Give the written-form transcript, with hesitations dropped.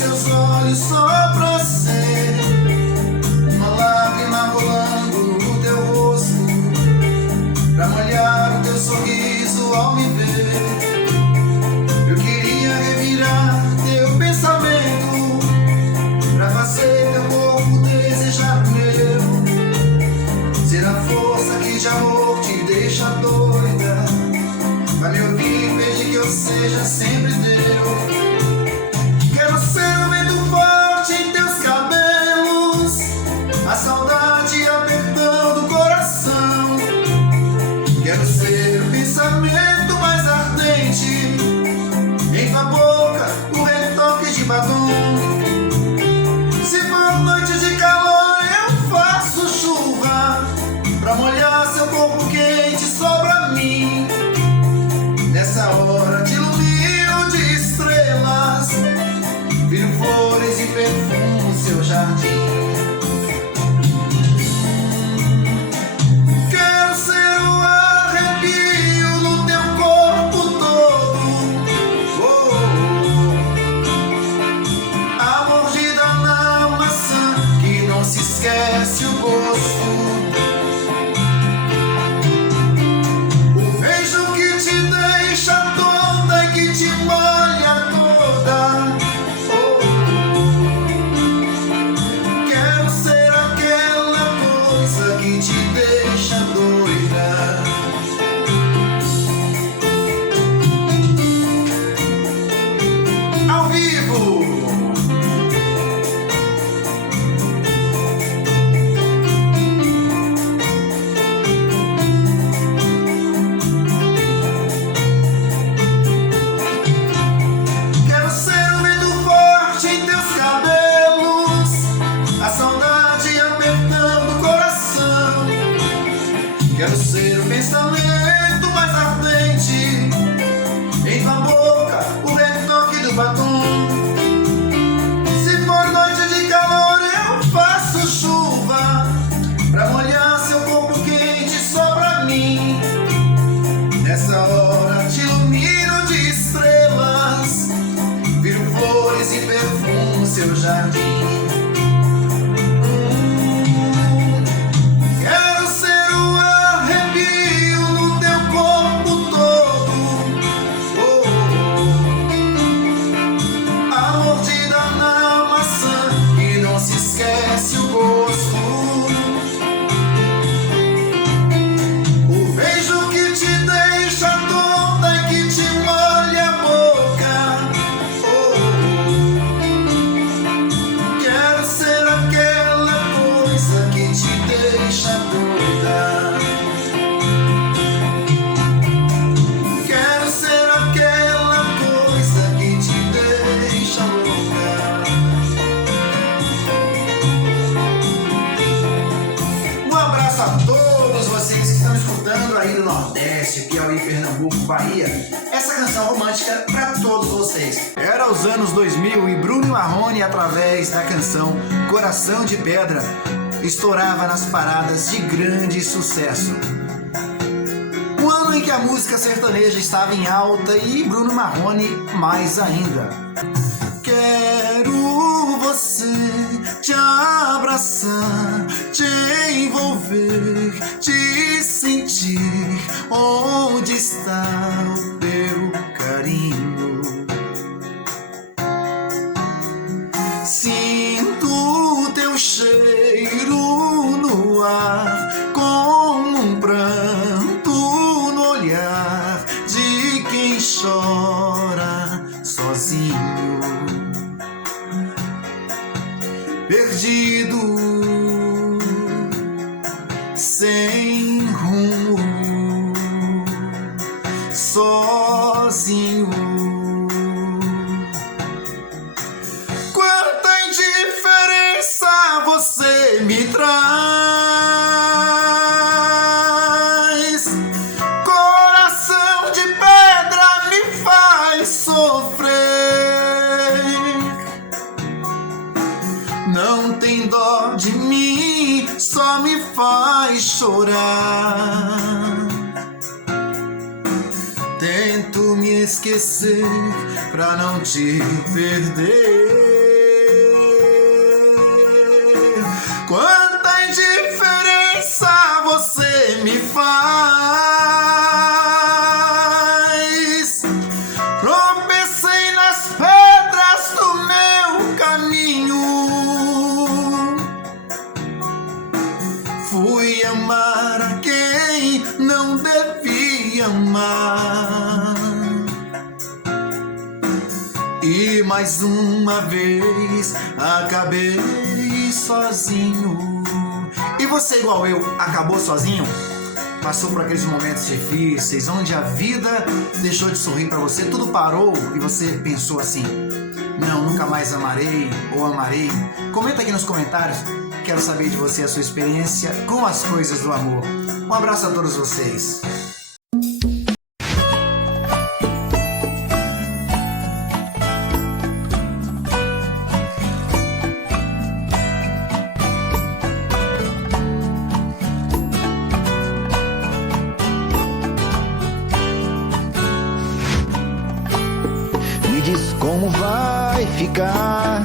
seus olhos só pra ser uma lágrima rolando no teu rosto, pra molhar o teu sorriso ao me ver. Eu queria revirar teu pensamento, pra fazer teu corpo desejar o meu, ser a força que de amor te deixa doida. Vai me ouvir, pede que eu seja sempre teu. Quero ser o vento forte em teus cabelos, a saudade apertando o coração. Quero ser o pensamento mais ardente, em tua boca o retoque de batom. Se for noite de calor eu faço chuva, pra molhar seu corpo quente só pra mim. Nessa hora te ilumino de estrelas, viro flores e perfumo seu jardim. Quero ser o arrepio no teu corpo todo, a mordida na maçã que não se esquece o gosto. Quero ser o pensamento mais ardente, em tua boca o retoque do batom. Se for noite de calor eu faço chuva, pra molhar seu corpo quente só pra mim. Nessa hora te ilumino de estrelas, viro flores e perfumo seu jardim. A todos vocês que estão escutando aí do Nordeste, Piauí, Pernambuco, Bahia, essa canção romântica para todos vocês. Era os anos 2000 e Bruno Marrone, através da canção Coração de Pedra, estourava nas paradas de grande sucesso. O ano em que a música sertaneja estava em alta e Bruno Marrone mais ainda. Quero você te abraçar, te envolver, te sentir. Onde está o teu carinho? Sinto o teu cheiro no ar, como um pranto no olhar de quem chora sozinho, perdido, sem rumo, sozinho. Quanta indiferença você me traz, coração de pedra me faz sofrer. Não tem dó de mim, só me faz chorar. Tento me esquecer pra não te perder. Quanta indiferença você me faz. Tropecei nas pedras do meu caminho. Fui amar a quem não devia amar. E mais uma vez acabei sozinho. E você, igual eu, acabou sozinho? Passou por aqueles momentos difíceis, onde a vida deixou de sorrir pra você, tudo parou e você pensou assim: não, nunca mais amarei ou amarei? Comenta aqui nos comentários, quero saber de você a sua experiência com as coisas do amor. Um abraço a todos vocês. Me diz como vai ficar